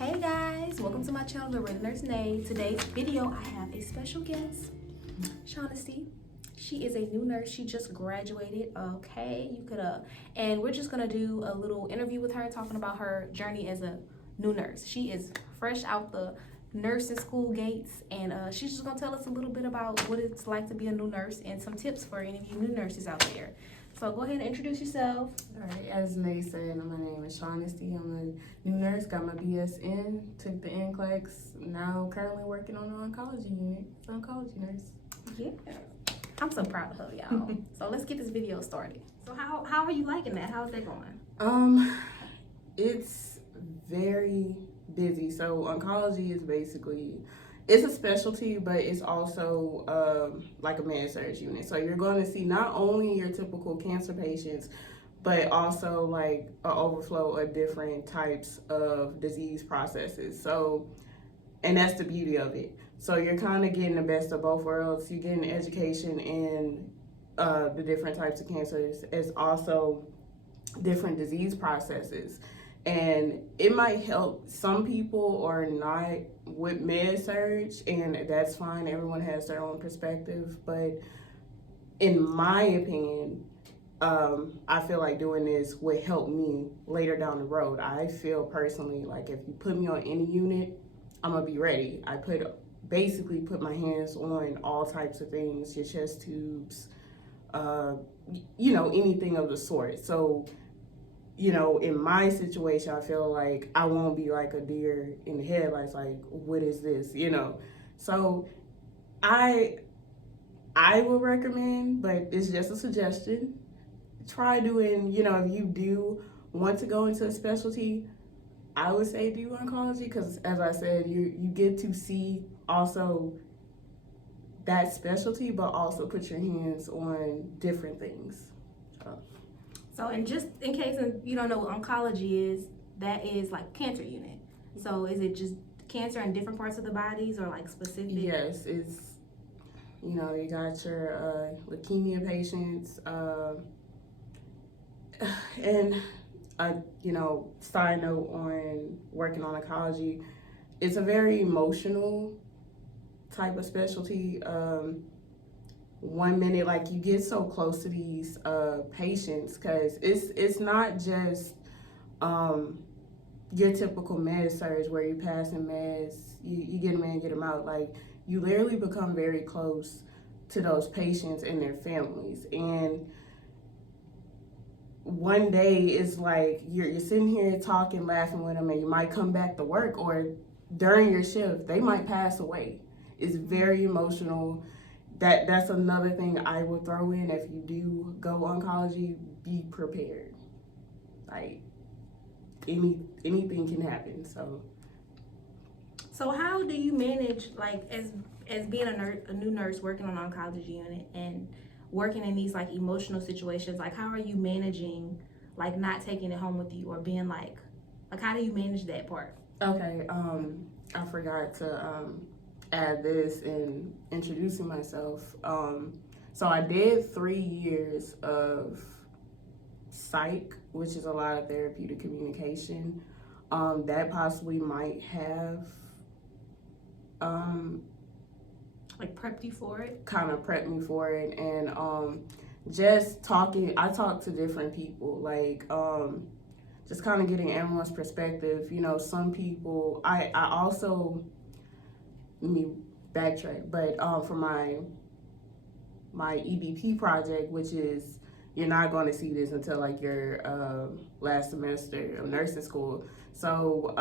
Hey guys, welcome to my channel, The Red Nurse Nay. Today's video, I have a special guest, Shonesty. She is a new nurse. She just graduated. Okay, and we're just gonna do a little interview with her, talking about her journey as a new nurse. She is fresh out the nursing school gates, and she's just gonna tell us a little bit about what it's like to be a new nurse and some tips for any of you new nurses out there. So go ahead and introduce yourself. All right, as Nay said, my name is Shonesty. I'm a new nurse, got my BSN, took the NCLEX, now currently working on the oncology unit. It's an oncology nurse. Yeah, I'm so proud of her, y'all. So let's get this video started. So how are you liking that? How's that going? It's very busy. So oncology is basically, it's a specialty, but it's also like a med-surg unit. So you're going to see not only your typical cancer patients, but also like an overflow of different types of disease processes. So, and that's the beauty of it. So you're kind of getting the best of both worlds. You're getting education in the different types of cancers, as also different disease processes. And it might help some people or not with med-surg, and that's fine. Everyone has their own perspective. But in my opinion, I feel like doing this would help me later down the road. I feel personally like if you put me on any unit, I'm gonna be ready. I basically put my hands on all types of things, your chest tubes, anything of the sort. So, in my situation, I feel like I won't be like a deer in the headlights, like, what is this, So I would recommend, but it's just a suggestion, try doing, if you do want to go into a specialty, I would say do oncology, because as I said, you get to see also that specialty, but also put your hands on different things. So, and just in case you don't know what oncology is, that is like cancer unit. So is it just cancer in different parts of the bodies or like specific? Yes, it's, you got your leukemia patients, and side note on working on oncology, it's a very emotional type of specialty. 1 minute, like, you get so close to these patients, because it's not just your typical med surge where you passing meds, you get them in, get them out. Like, you literally become very close to those patients and their families. And one day it's like you're sitting here talking, laughing with them, and you might come back to work, or during your shift they might pass away. It's very emotional. That's another thing I would throw in. If you do go oncology, be prepared. Like, anything can happen. So how do you manage, like, as being a new nurse working on an oncology unit and working in these like emotional situations? Like, how are you managing, like, not taking it home with you, or being like how do you manage that part? Okay, I forgot to add this in introducing myself. So I did 3 years of psych, which is a lot of therapeutic communication. That possibly might have like prepped you for it? Kind of prepped me for it. And just talking, I talk to different people, like just kind of getting everyone's perspective. Some people, I also, let me backtrack, but for my EBP project, which is, you're not going to see this until like your last semester of nursing school. So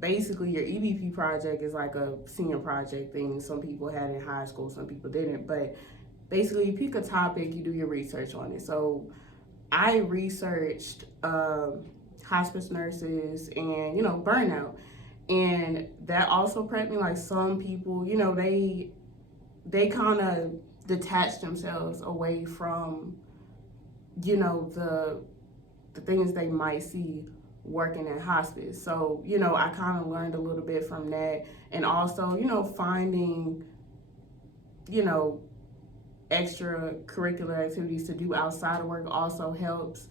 basically your EBP project is like a senior project thing. Some people had it in high school, some people didn't, but basically you pick a topic, you do your research on it. So I researched hospice nurses and, burnout. And that also prepped me. Like, some people, they kind of detach themselves away from, the things they might see working in hospice. So, I kind of learned a little bit from that. And also, finding, extracurricular activities to do outside of work also helps,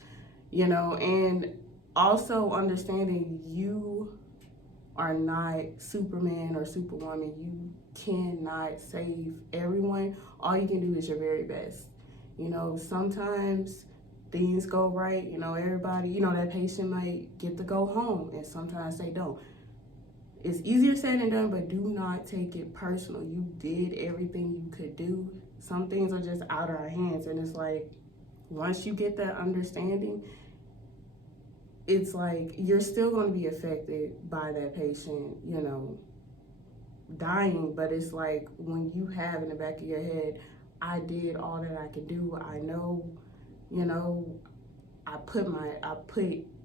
and also understanding you are not Superman or Superwoman. You cannot save everyone. All you can do is your very best. You know, sometimes things go right, you know, everybody, you know, that patient might get to go home, and sometimes they don't. It's easier said than done, but do not take it personal. You did everything you could do. Some things are just out of our hands, and it's like, once you get that understanding, it's like you're still going to be affected by that patient, you know, dying, but it's like when you have in the back of your head, I did all that I could do. I know, you know, I put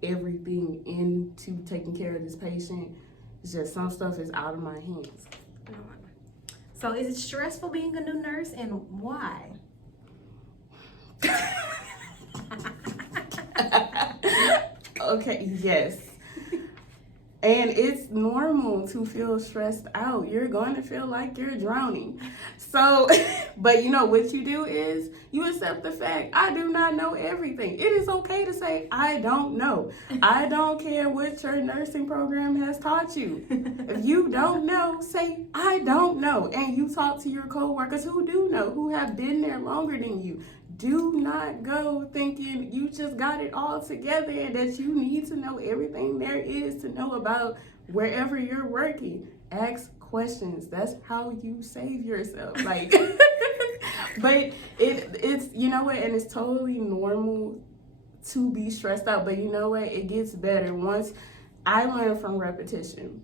everything into taking care of this patient. It's just some stuff is out of my hands. So is it stressful being a new nurse, and why? Okay, yes. And it's normal to feel stressed out. You're going to feel like you're drowning. So, but you know what you do is you accept the fact, I do not know everything. It is okay to say, I don't know. I don't care what your nursing program has taught you. If you don't know, say, I don't know. And you talk to your coworkers who do know, who have been there longer than you. Do not go thinking you just got it all together and that you need to know everything there is to know about wherever you're working. Ask questions. That's how you save yourself. Like, but it's you know what, and it's totally normal to be stressed out. But you know what, it gets better once I learned from repetition.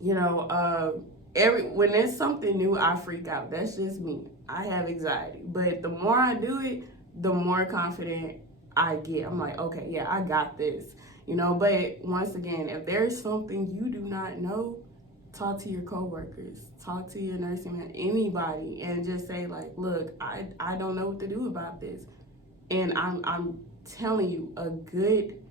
You know, when there's something new, I freak out. That's just me. I have anxiety, but the more I do it, the more confident I get. I'm like, okay, yeah, I got this, you know. But once again, if there's something you do not know, talk to your coworkers, talk to your nursing man, anybody, and just say like, look, I don't know what to do about this. And I'm telling you, a good,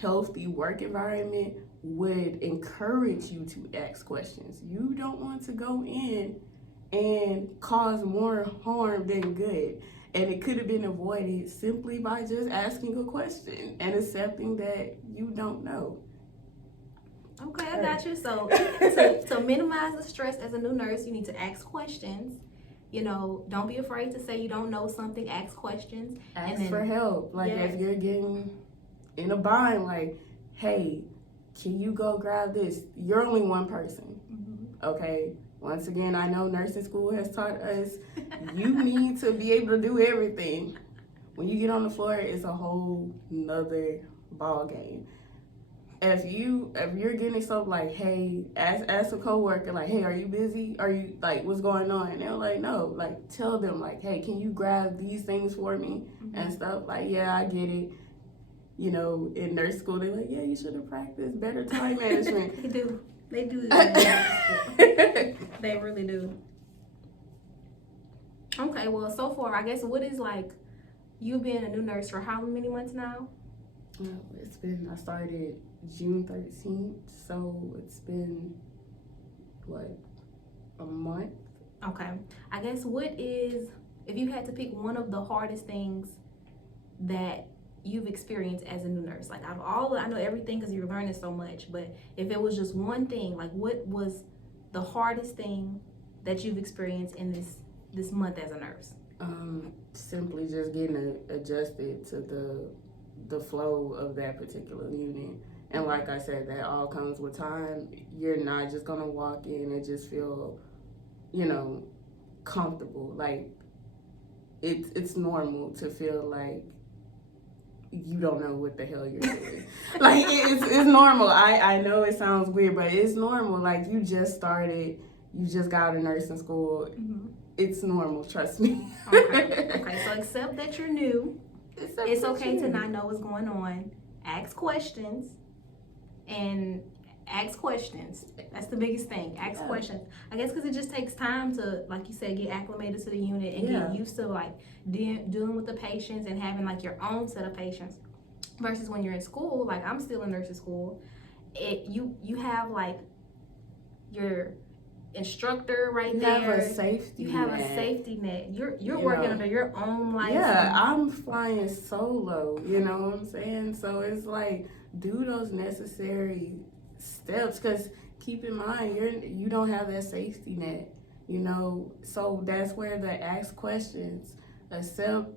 healthy work environment would encourage you to ask questions. You don't want to go in and cause more harm than good. And it could have been avoided simply by just asking a question and accepting that you don't know. Okay, I got you. So to minimize the stress as a new nurse, you need to ask questions. You know, don't be afraid to say you don't know something. Ask questions. Ask and then, for help. Like yes. if you're getting in a bind, like, hey, can you go grab this? You're only one person, okay? Once again, I know nursing school has taught us you need to be able to do everything. When you get on the floor, it's a whole nother ball game. If you're getting stuff like, hey, ask a coworker, like, hey, are you busy? Are you, like, what's going on? And they're like, no. Like, tell them, like, hey, can you grab these things for me? And stuff. Like, yeah, I get it. You know, in nurse school, they're like, yeah, you should have practiced better time management. They do. They do. They really do. Okay, well, so far, I guess, what is, like, you've been a new nurse for how many months now? I started June 13th, so it's been, what, a month? Okay. I guess what is, if you had to pick one of the hardest things that you've experienced as a new nurse, like out of all, I know everything because you're learning so much, but if it was just one thing, like what was the hardest thing that you've experienced in this month as a nurse? Simply just getting adjusted to the flow of that particular unit. And like I said, that all comes with time. You're not just gonna walk in and just feel, you know, comfortable. Like it's normal to feel like you don't know what the hell you're doing. Like it's normal. I know it sounds weird, but it's normal. Like you just started, you just got out of nursing school. It's normal, trust me. Okay, so accept that you're new. It's okay to not know what's going on. Ask questions. And ask questions. That's the biggest thing. Ask questions. I guess because it just takes time to, like you said, get acclimated to the unit and get used to like dealing with the patients and having like your own set of patients. Versus when you're in school, like I'm still in nursing school, you have like your instructor right there. You have a safety net. You have a safety net. You're working under your own license. Yeah, I'm flying solo, you know what I'm saying? So it's like, do those necessary steps, because keep in mind you don't have that safety net, you know. So that's where the ask questions, accept,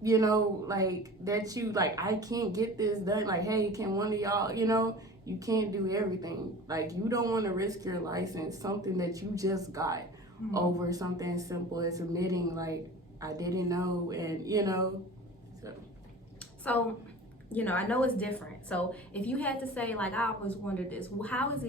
you know, like that you like, I can't get this done. Like, hey, can one of y'all, you know, you can't do everything. Like, you don't want to risk your license, something that you just got, over something as simple as admitting, like, I didn't know, and you know. So, you know, I know it's different. So if you had to say, like, I always wondered this, how is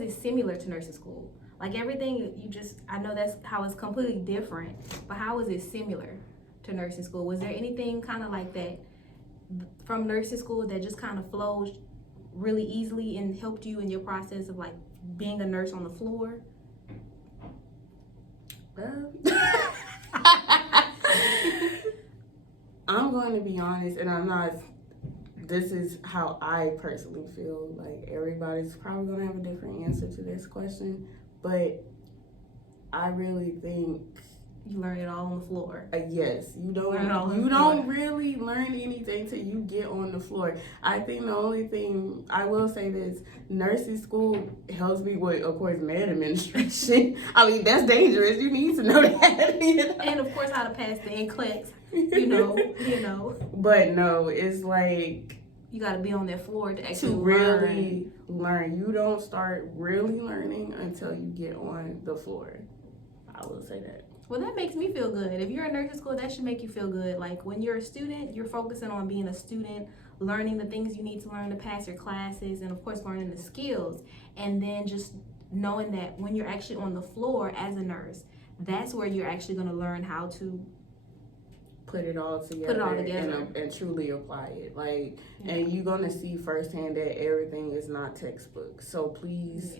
it similar to nursing school? Like, everything I know that's how it's completely different, but how is it similar to nursing school? Was there anything kind of like that from nursing school that just kind of flowed really easily and helped you in your process of like being a nurse on the floor? I'm going to be honest, and I'm not, this is how I personally feel. Like, everybody's probably going to have a different answer to this question, but I really think you learn it all on the floor. Yes, you don't really learn anything till you get on the floor. I think the only thing I will say this, nursing school helps me with, of course, med administration. I mean, that's dangerous. You need to know that. You know? And of course, how to pass the NCLEX. You know. But no, it's like you got to be on that floor to actually really learn. You don't start really learning until you get on the floor. I will say that. Well, that makes me feel good. If you're in nursing school, that should make you feel good. Like, when you're a student, you're focusing on being a student, learning the things you need to learn to pass your classes, and of course, learning the skills. And then just knowing that when you're actually on the floor as a nurse, that's where you're actually going to learn how to put it all together, and truly apply it. Like, and you're going to see firsthand that everything is not textbook. So please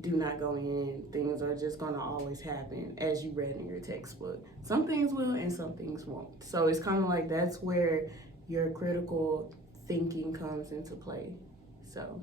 do not go in. Things are just going to always happen as you read in your textbook. Some things will and some things won't. So it's kind of like that's where your critical thinking comes into play. So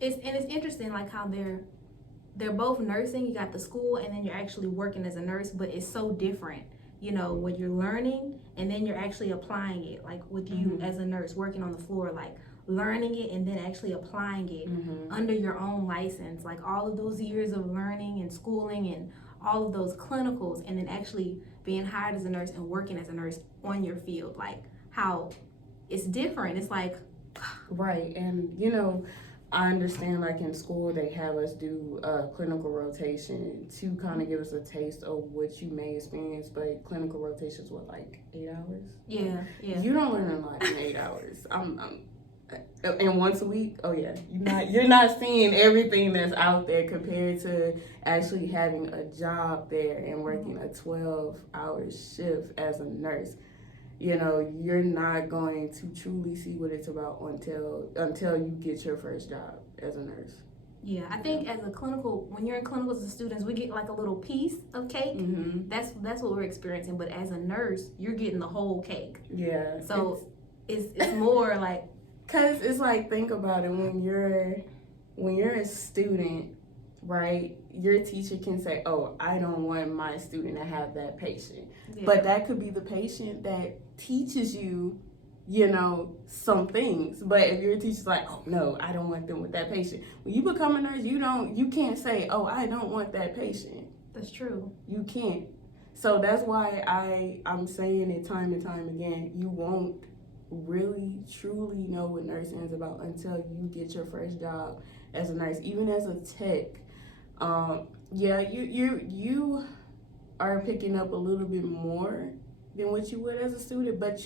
it's interesting, like how they're both nursing. You got the school and then you're actually working as a nurse, but it's so different. You know, what you're learning and then you're actually applying it, like with you as a nurse working on the floor, like learning it and then actually applying it under your own license, like all of those years of learning and schooling and all of those clinicals, and then actually being hired as a nurse and working as a nurse on your field, like how it's different. It's like, right. And you know, I understand, like in school they have us do a clinical rotation to kind of give us a taste of what you may experience, but clinical rotations, what, like 8 hours? Yeah. You don't learn a lot in 8 hours. And once a week, oh yeah, you're not seeing everything that's out there compared to actually having a job there and working a 12-hour shift as a nurse. You know, you're not going to truly see what it's about until you get your first job as a nurse. Yeah, I think as a clinical, when you're in clinicals as students, we get like a little piece of cake. That's what we're experiencing. But as a nurse, you're getting the whole cake. Yeah. So it's more like, cause it's like, think about it, when you're a student, right? Your teacher can say, "Oh, I don't want my student to have that patient," but that could be the patient that teaches you, you know, some things. But if your teacher's like, "Oh no, I don't want them with that patient," when you become a nurse, you can't say, "Oh, I don't want that patient." That's true. You can't. So that's why I'm saying it time and time again. You won't really truly know what nursing is about until you get your first job as a nurse, even as a tech. You are picking up a little bit more than what you would as a student, but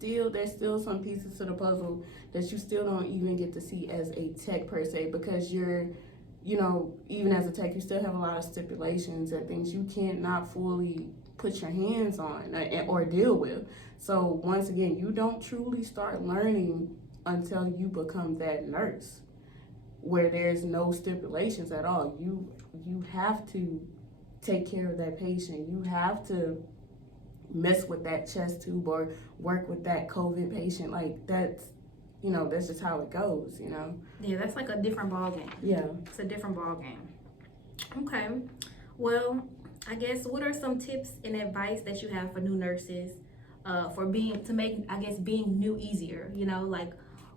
there's still some pieces to the puzzle that you still don't even get to see as a tech per se, because you're, you know, even as a tech, you still have a lot of stipulations and things you can't not fully put your hands on or deal with. So once again, you don't truly start learning until you become that nurse, where there's no stipulations at all. You have to take care of that patient. You have to mess with that chest tube or work with that COVID patient. Like, that's just how it goes, you know? Yeah, that's like a different ballgame. Yeah. It's a different ballgame. Okay. Well, I guess, what are some tips and advice that you have for new nurses for being new easier? You know, like,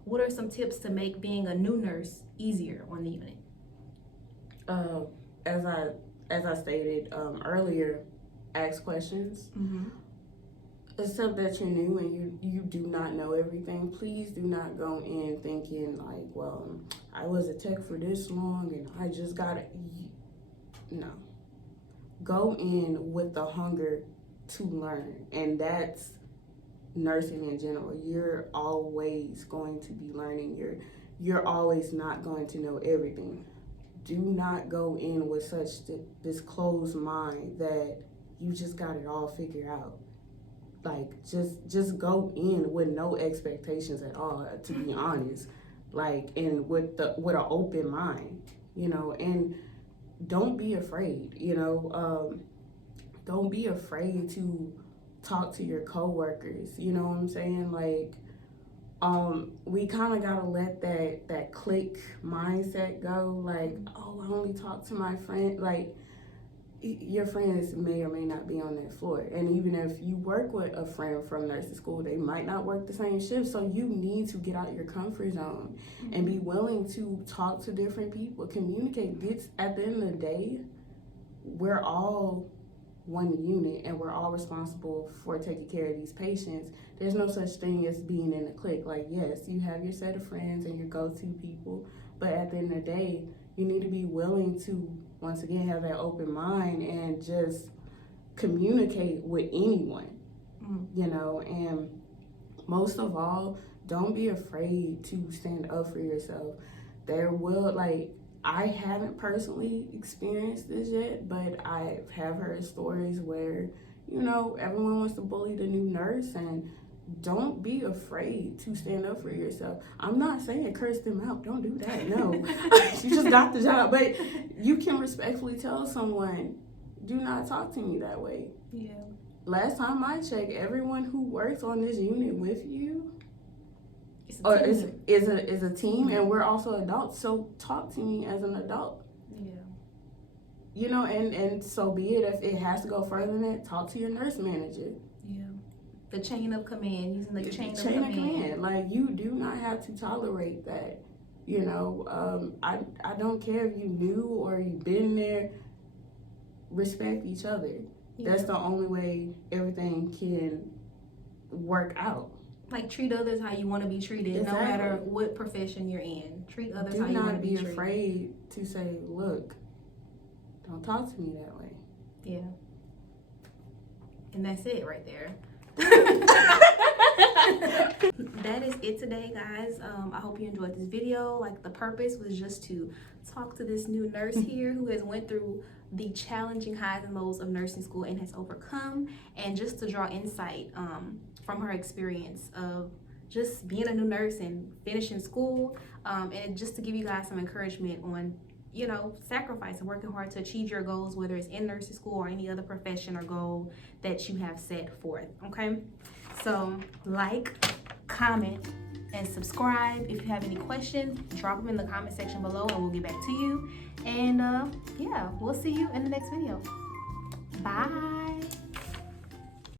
what are some tips to make being a new nurse easier on the unit? As I stated earlier, ask questions. Accept that you're new and you do not know everything. Please do not go in thinking like, well, I was a tech for this long and I just got it. No. Go in with the hunger to learn, and that's nursing in general. You're always going to be learning. You're always not going to know everything. Do not go in with this closed mind that you just got it all figured out. Like, just go in with no expectations at all, to be honest. Like, and with an open mind, you know, and don't be afraid, you know. Don't be afraid to talk to your coworkers, you know what I'm saying? Like, we kind of gotta let that click mindset go. Like, oh, I only talk to my friend. Like, your friends may or may not be on that floor, and even if you work with a friend from nursing school, they might not work the same shift. So you need to get out your comfort zone and be willing to talk to different people, communicate. At the end of the day, we're all one unit and we're all responsible for taking care of these patients. There's no such thing as being in a clique. Like, yes, you have your set of friends and your go-to people, but at the end of the day, you need to be willing to, once again, have that open mind and just communicate with anyone, you know. And most of all, don't be afraid to stand up for yourself. I haven't personally experienced this yet, but I have heard stories where, you know, everyone wants to bully the new nurse, and don't be afraid to stand up for yourself. I'm not saying curse them out. Don't do that. No. You just got the job. But you can respectfully tell someone, do not talk to me that way. Yeah. Last time I checked, everyone who works on this unit with you is a team, and we're also adults. So talk to me as an adult. Yeah. You know, and so be it. If it has to go further than that, talk to your nurse manager. Yeah. The chain of command, using the chain of command. Like, you do not have to tolerate that. You know, I don't care if you knew or you've been there. Respect each other. Yeah. That's the only way everything can work out. Like, treat others how you want to be treated, exactly. No matter what profession you're in. Treat others how you want to be treated. Do not be afraid to say, look, don't talk to me that way. Yeah. And that's it right there. That is it today, guys. I hope you enjoyed this video. Like, the purpose was just to talk to this new nurse here who has went through the challenging highs and lows of nursing school and has overcome, and just to draw insight from her experience of just being a new nurse and finishing school, and just to give you guys some encouragement on, you know, sacrifice and working hard to achieve your goals, whether it's in nursing school or any other profession or goal that you have set forth. Okay, so like, comment, and subscribe. If you have any questions, drop them in the comment section below and we'll get back to you. And yeah, we'll see you in the next video. Bye.